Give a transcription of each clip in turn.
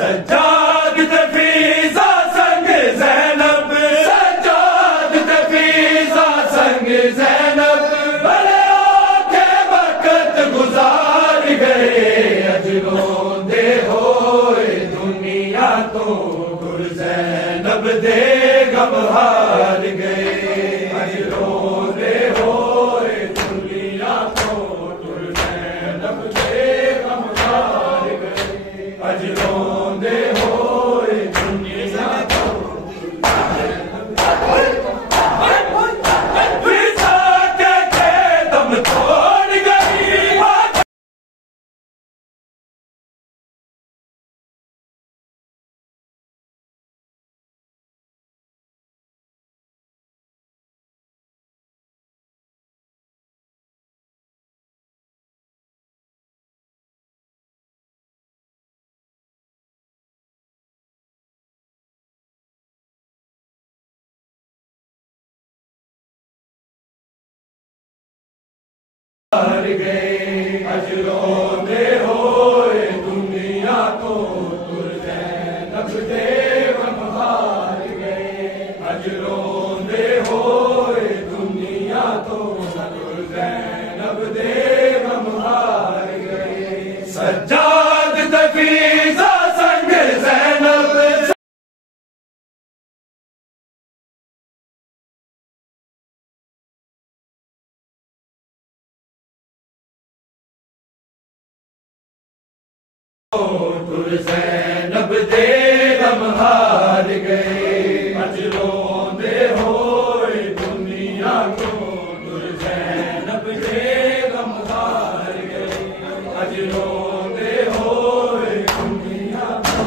सज्जाद तफीजा संग ज़ैनब, सज्जाद तफीजा संग ज़ैनब, बड़े औखे वक्त गुजार गए। अजरोंदे होए दुनिया तो गुर ज़ैनब दे गम हार गए। अजरोंदे होए दुनिया तो गुर ज़ैनब दे गम हार गए। अजरोंदे होए दुनिया तो फिजा के दम तोड़ गई। हार गए। अजरोंदे होए दुनिया तो गुर ज़ैनब दे गम हार गए। अजरोंदे होए दुनिया तो गुर ज़ैनब दे गम हार गए। सज्जाद तफीजा संग ज़ैनब, गुर ज़ैनब दे गम हार गए। अजरोंदे होए दुनिया को गुर ज़ैनब दे गम हार गए। अजरोंदे होए दुनिया को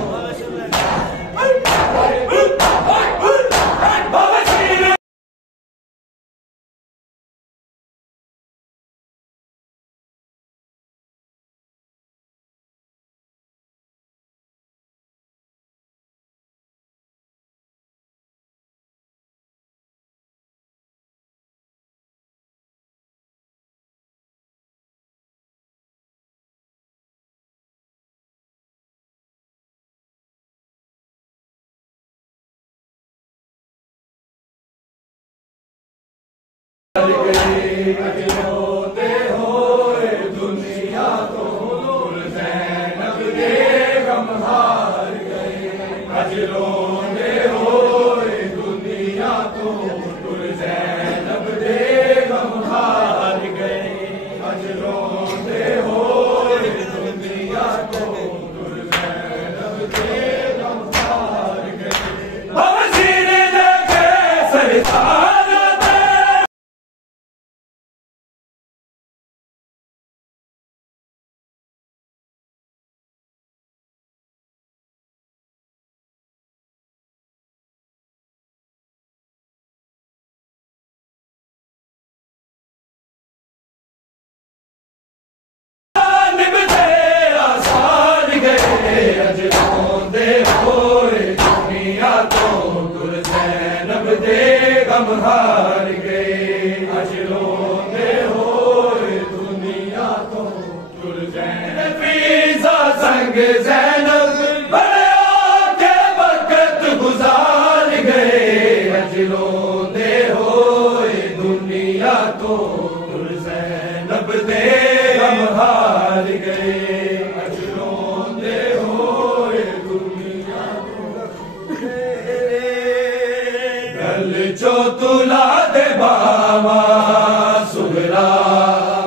अजरोंदे होए दुनिया तो गुर ज़ैनब दे गम हार गए। अजरोंदे होए दुनिया तो गुर ज़ैनब दे गम हार गए। अजरोंदे होए दुनिया तो गुर ज़ैनब दे गम हार गए। वज़ीर देखे सरकार अजरोंदे होए दुनिया तो गुर ज़ैनब दे गम हार गए। अजरोंदे होए दुनिया तो गुर ज़ैनब तफीजा संग ज़ैनब, बड़े औखे वक्त गुजार गए। अजरोंदे होए दुनिया तो गुर ज़ैनब दे गम हार गए। जो तुला दे बावा सुगरा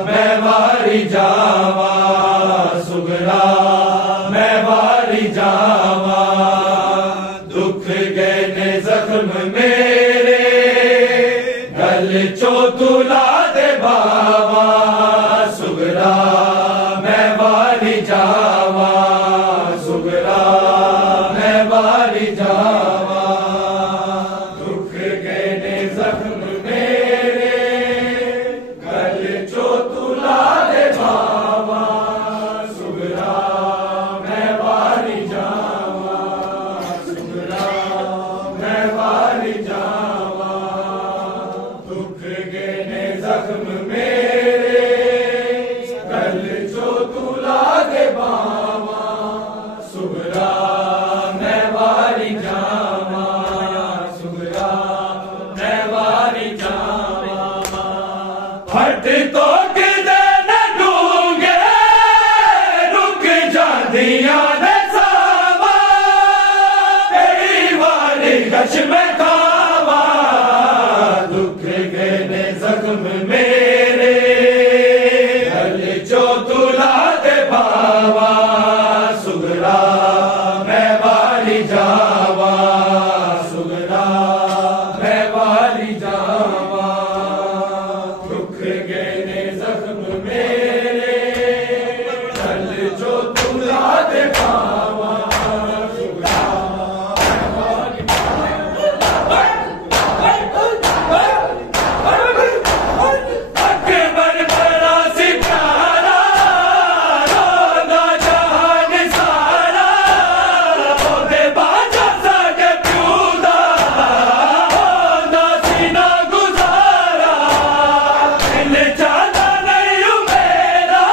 मैं वारी जावा, सुगरा मैं चांदियां ने सावा तेरी वाली गश में खावा दुख गए ने जख्म मेरे गल जो तुला दे बावा सुगरा मैं वाली जावा सुगरा मैं वाली जावा दुख गए ने जख्म मेरे गल जो तुला दे बावा सुगरा मैं वाली अकबर बड़ा सी प्यारा रोंदा जहान सारा ओदे बाजा साडे प्यू दा होंदा सीना गुजारा दिल चाहता नहीं मेरा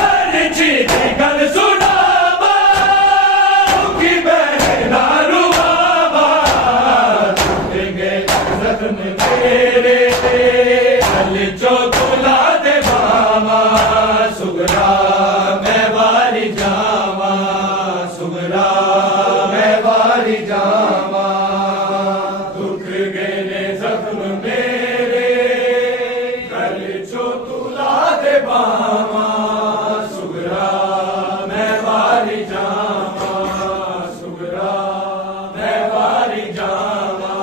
मर्जी दी गल सुनावा दुखी बहने ना रुआवा टूट गए जख्म मेरे गल जो तुला दे बावा सुगरा मैं वाली जावा सुगरा मैं वाली जावा दुख गए ने जख्म मेरे गल जो तुला दे बावा सुगरा मैं वाली जावा सुगरा मैं वाली जावा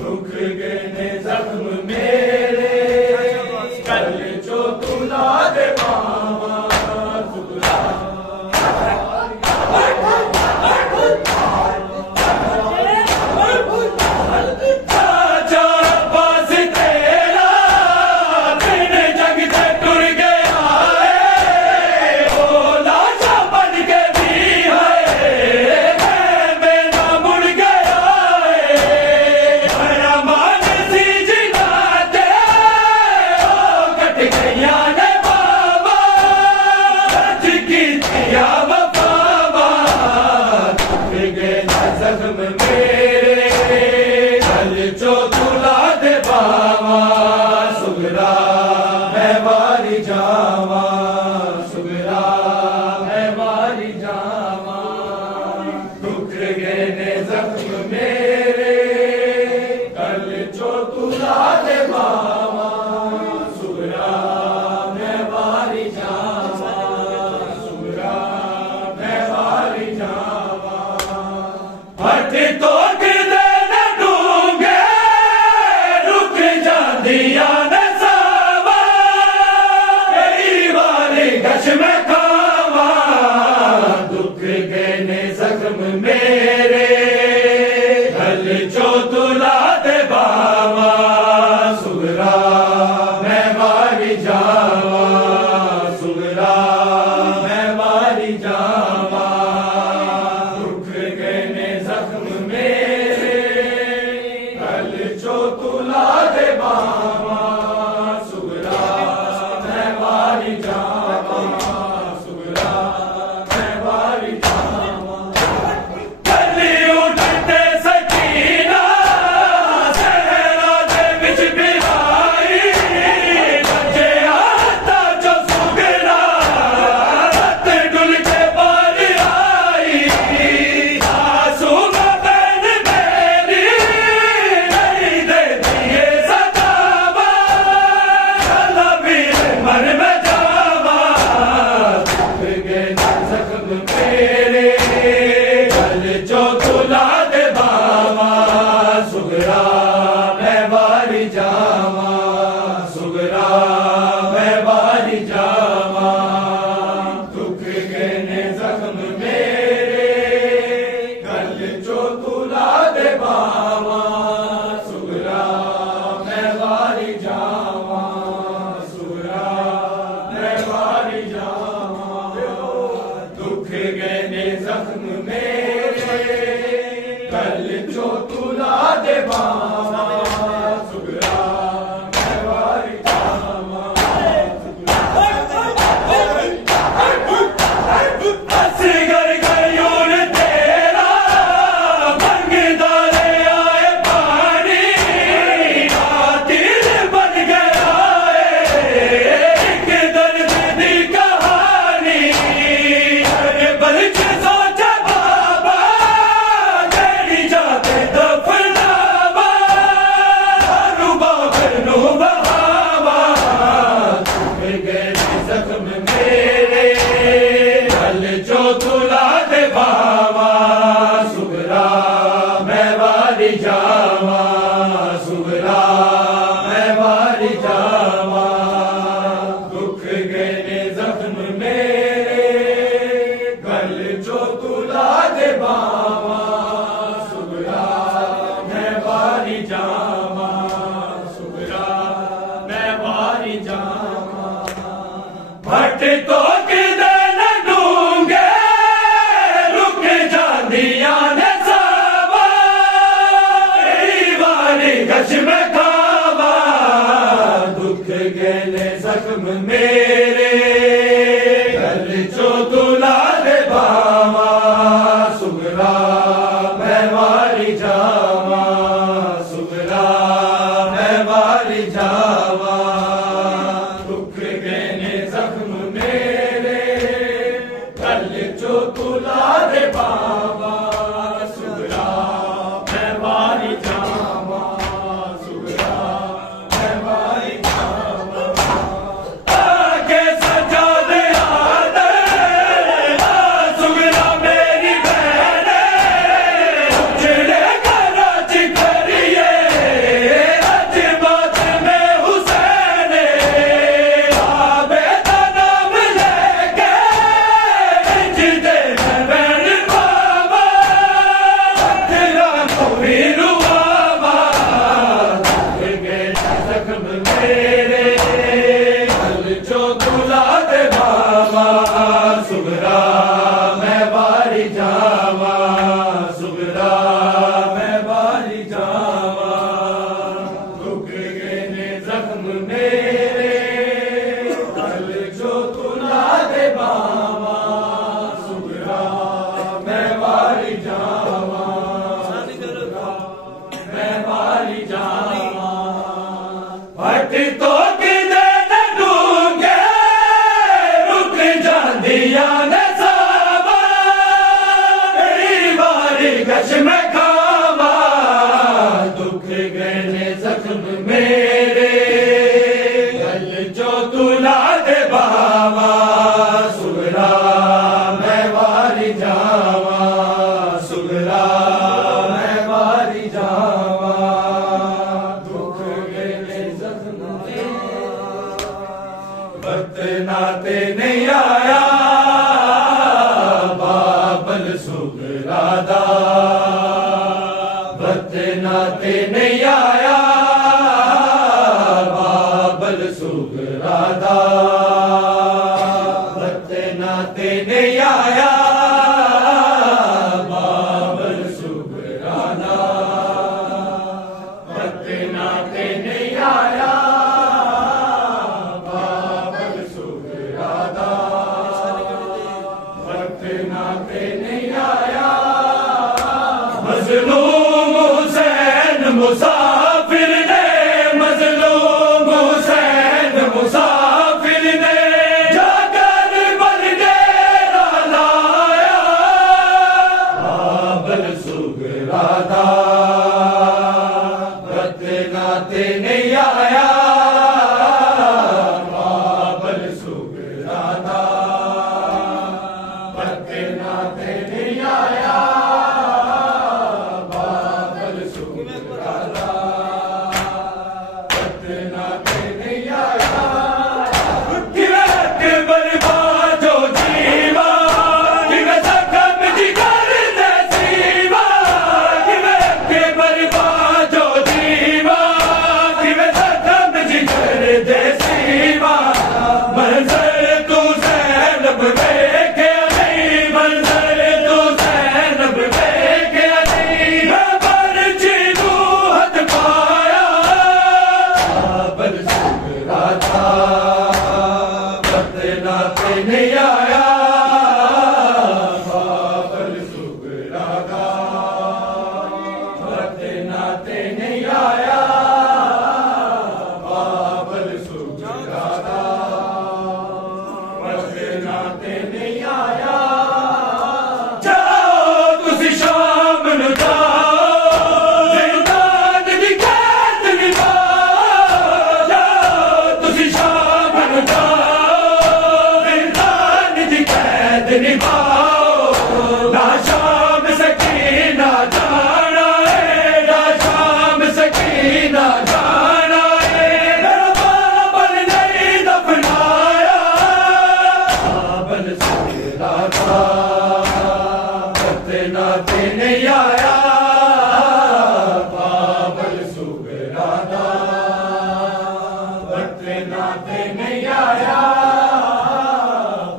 दुख गए ने जख्म मेरे गल जो तुला दे बावा सुगरा चाचा अब्बास तेरा बिन जंग से टुर गया है ओ लाशा बन के भी है मैं ना मुड़ गया है बड़ा मान सी जिगाते ओ कट गया ने बाबा सच की दिया वफावा टूट गए जख्म मेरे गल जो तुला दे बावा सुगरा मैं वाली जावा सुगरा मैं वाली जावा दुख गए ने जख्म मेरे गल जो तुला दे बावा सुगरा मैं वाली जावा सुगरा मैं वाली जावा हट तो गिरदे न डूंगे रुक जांदियां ने सावा तेरी वाली गश में खावा दुख गए ने जख्म मेरे गल जो तुला दे बावा सुगरा मैं वाली जावा सुगरा मैं वाली जावा दुख गए ने जख्म मेरे गल जो तुला दे बावा सुगरा मैं वाली जावा सुगरा मैं वाली जावा गली उठते सकीना सहरा दे विच बिहाई बचे आता जो सुगरा रत डुल के बार आई आंसू में बहन मेरी नहीं देती ये सतावा चला वीर मन में जावा दुख गए जख्म मेरे गल जो तुला दे बावा सुगरा मैं वाली जावा सुगरा मैं वाली जावा दुख गए ने जख्म मेरे गल जो तुला दे बावा सुगरा मैं वाली जावा सुगरा मैं वाली जावा दुख गए ने जख्म मेरे गल जो तुला दे बावा सुगरा मैं वाली जावा असगर गयूर तेरा मंगदा ले आए पानी कातिल बन गया है एक दर्द दी कहानी जो तुला दे बावा सुगरा मैं वारी जावा सुगरा मैं वारी जावा दुख गए ने जख्म मेरे गल जो तुला दे बावा सुगरा मैं वारी जावा सुगरा मैं वारी जावा भट तो किदे न डूंगे रुक जांदिया ने सावा वारी गश में खावा दुख गए जख्म मेरे गल जो तुला दे बावा सुगरा मैं वारी जावा सुगरा मैं वारी जावा दुख गए जख्म मेरे गल जो तुला दे बाबा सुगरा मैं वारी जावा सुगरा मैं वारी जावा आगे सजा दे आदे सुगरा मेरी बहन उजड़े कराची करिए अज बात में हुसैन आबे दा नाम लेके जिदे बहन बाबा तेरा कोई रुआवा गए जख्म मेरे गल जो तुला दे बाबा सुगरा मैं वारी जावा सुगरा मैं वारी जावा दुख गए जख्म मेरे गल जो तुला दे बाबा सुगरा मैं वारी जावा सुगरा मैं वारी जावा भट तो किदे न डूंगे रुक जांदिया ने सावा वारी गश में खावा दुख गए जख्म मेरे गल जो तुला दे बावा सुगरा मैं वारी जावा सुगरा मैं वारी जावा दुख गए जख्म बतनाते नहीं आया बाबल सुगरा दा बतनाते नहीं आया बाबल सुगरा दा बतनाते नहीं आया बाबल सुगरा दा बतनाते नहीं आया बाबल सुगरा दा बतनाते नहीं आया मजलूम हुसैन मुसाफिर ने मजलूम हुसैन मुसाफिर ने जाकर बलडेरा लाया बाबल सुगरा दा बतनाते नहीं आया बाबल सुगरा दा बतनाते नहीं आया बाबल सुगरा दा शाम सकीना जाना है, शाम सकीना जाना है। मेरा बाबल नहीं दफनाया, बाबल सुगरा था नाते नहीं आया, बाबल सुगरा था नाते नहीं आया,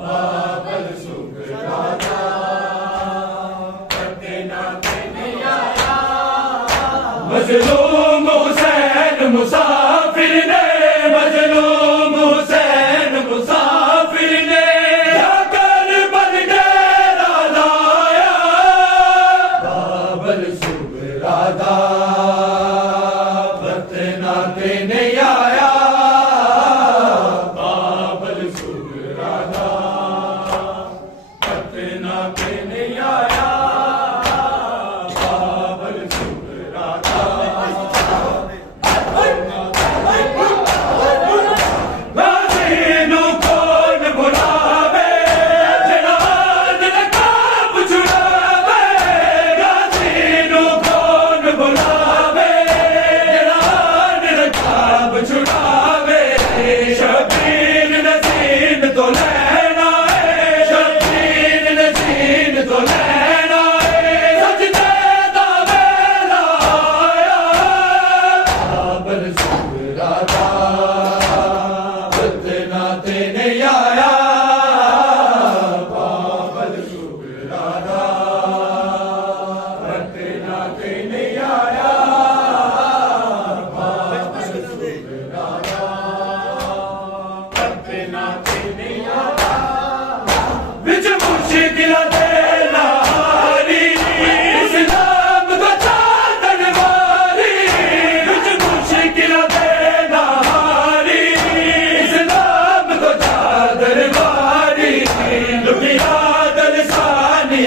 बाबल सुगरा था नाते नहीं आया। मजलूम हुसैन मुसाफिर ने, मजलूम हुसैन मुसाफिर ने जाकर बन डेरा लाया, बाबल सुगरा था नाते नहीं आया, बाबल सुगरा था नाते नहीं आया, बाबल सुगरा था। गाज़ीनु कौन बुलावे, जनान नकाब छुड़ावे, गाज़ीनु कौन बुलावे, जनान नकाब छुड़ावे। शबीर नसीन तो लेना है, शबीर नसीन तो लेना है, सजदे दा वेला आया, बाबल सुगरा था नाते नहीं आया, बाबल सुगरा था नाते नहीं आया, बाबल सुगरा था नाते नहीं आया। विच मुश्किल दे नारी, इस्लाम को चादर वाली, विच मुश्किल दे नारी, इस्लाम को चादर वाली, दुनिया दल सानी